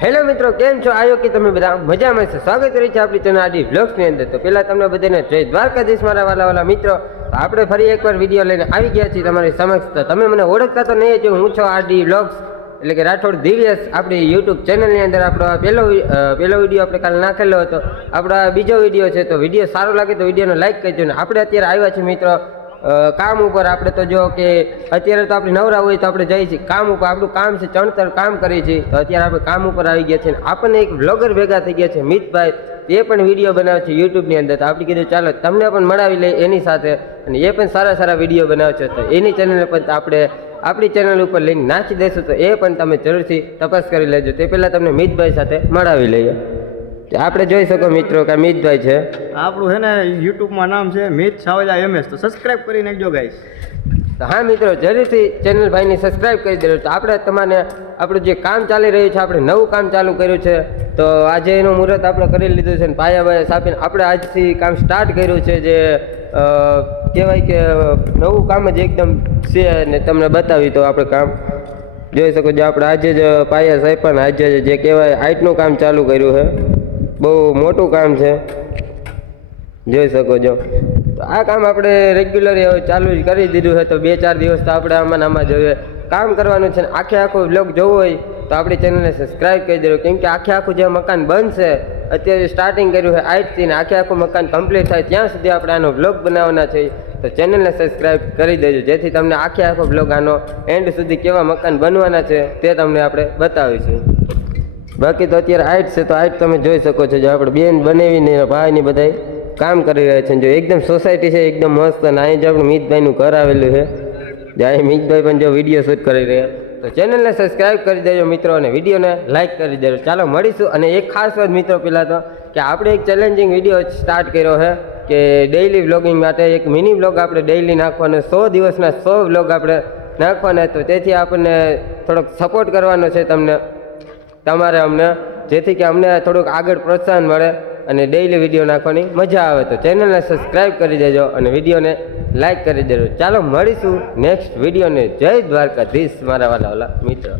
Hello મિત્રો, કેમ છો? આયો કે તમે બધા મજામાં છો? સ્વાગત કરી છે આપણી ચેનલ આડી વ્લોગ્સની અંદર. તો પહેલા તમને બધાને જય દ્વારકાધીશ મારા વાલા મિત્રો. આપણે ફરી એકવાર વિડીયો લઈને આવી ગયા છીએ તમારી સમક્ષ. તો તમે મને ઓળખતા તો નહીં, જો હું છું આડી વ્લોગ્સ એટલે કે રાઠોડ દિવ્યેશ. આપણી યુટ્યુબ ચેનલની અંદર આપણો પહેલો વિડીયો આપણે કાલે નાખેલો હતો. આપણો બીજો વિડીયો છે. તો વિડીયો સારો લાગે તો વિડીયોને લાઈક કરજો. ને આપણે અત્યારે આવ્યા છીએ મિત્રો કામ ઉપર. આપણે તો જો કે અત્યારે તો આપણે નવરા હોય તો આપણે જઈએ છીએ કામ ઉપર. આપણું કામ છે ચણતર કામ કરીએ છીએ. તો અત્યારે આપણે કામ ઉપર આવી ગયા છીએ. આપણને એક બ્લોગર ભેગા થઈ ગયા છે મિતભાઈ. એ પણ વિડીયો બનાવે છે યુટ્યુબની અંદર. તો આપણે કીધું ચાલો તમને પણ મળાવી લઈએ એની સાથે. અને એ પણ સારા સારા વિડીયો બનાવે છે. તો એની ચેનલને પણ આપણે આપણી ચેનલ ઉપર લિંક નાખી દઈશું. તો એ પણ તમે જરૂરથી તપાસ કરી લેજો. તે પહેલાં તમને મિતભાઈ સાથે મળાવી લઈએ. આપણે જોઈ શકો મિત્રો કે મિતભાઈ છે. આપણું છે ને યુટ્યુબમાં નામ છે મિત સાવજા MS. તો સબસ્ક્રાઇબ કરી નાખજો ગાઈસ. તો હા મિત્રો, જરૂરથી ચેનલ ભાઈને સબસ્ક્રાઇબ કરી દેજો. તો આપણે તમારે આપણું જે કામ ચાલી રહ્યું છે, આપણે નવું કામ ચાલુ કર્યું છે. તો આજે એનું મુહૂર્ત આપણે કરી લીધું છે. પાયા બાયા સાપીને આપણે આજથી કામ સ્ટાર્ટ કર્યું છે. જે કહેવાય કે નવું કામ જ એકદમ છે. અને તમને બતાવી તો આપણે કામ જોઈ શકો છો. આપણે આજે જ પાયા સાહેબ આજે જે કહેવાય હાઇટનું કામ ચાલુ કર્યું છે. બહુ મોટું કામ છે, જોઈ શકો છો. તો આ કામ આપણે રેગ્યુલર ચાલુ જ કરી દીધું છે. તો 2-4 દિવસ તો આપણે આમાં જોઈએ કામ કરવાનું છે. આખે આખો બ્લોગ જોવો હોય તો આપણી ચેનલને સબસ્ક્રાઈબ કરી દેજો. કેમ કે આખે આખું જે મકાન બનશે, અત્યારે સ્ટાર્ટિંગ કર્યું છે હાઇટથી ને આખે આખું મકાન કમ્પ્લીટ થાય ત્યાં સુધી આપણે આનો બ્લોગ બનાવવાના છે. તો ચેનલને સબસ્ક્રાઈબ કરી દેજો, જેથી તમને આખે આખો બ્લોગ આનો એન્ડ સુધી કેવા મકાન બનવાના છે તે તમને આપણે બતાવીશું. બાકી તો અત્યારે હાઇટ છે. તો હાઇટ તમે જોઈ શકો છો. જો આપણે બેન બનાવીને ભાઈની બધા કામ કરી રહ્યા છે. જો એકદમ સોસાયટી છે એકદમ મસ્ત. અને અહીં જ આપણું મિતભાઈનું ઘર આવેલું છે. જે અહીં મિતભાઈ પણ જો વિડીયો શૂટ કરી રહ્યા. તો ચેનલને સબસ્ક્રાઈબ કરી દેજો મિત્રો, અને વિડીયોને લાઈક કરી દેજો. ચાલો મળીશું. અને એક ખાસ વાત મિત્રો પહેલાં તો કે આપણે એક ચેલેન્જિંગ વિડીયો સ્ટાર્ટ કર્યો છે કે ડેઇલી વ્લોગિંગ માટે એક મિની વ્લોગ આપણે ડેઇલી નાખવાનો. 100 દિવસના 100 વ્લોગ આપણે નાખવાના. તો તેથી આપણને થોડોક સપોર્ટ કરવાનો છે તમારે અમને, જેથી કે અમને થોડુંક આગળ પ્રોત્સાહન મળે અને ડેઇલી વિડીયો નાખવાની મજા આવે. તો ચેનલને સબસ્ક્રાઈબ કરી દેજો અને વિડીયોને લાઈક કરી દેજો. ચાલો મળીશું નેક્સ્ટ વિડીયોને. જય દ્વારકાધીશ મારા વાલા મિત્રો.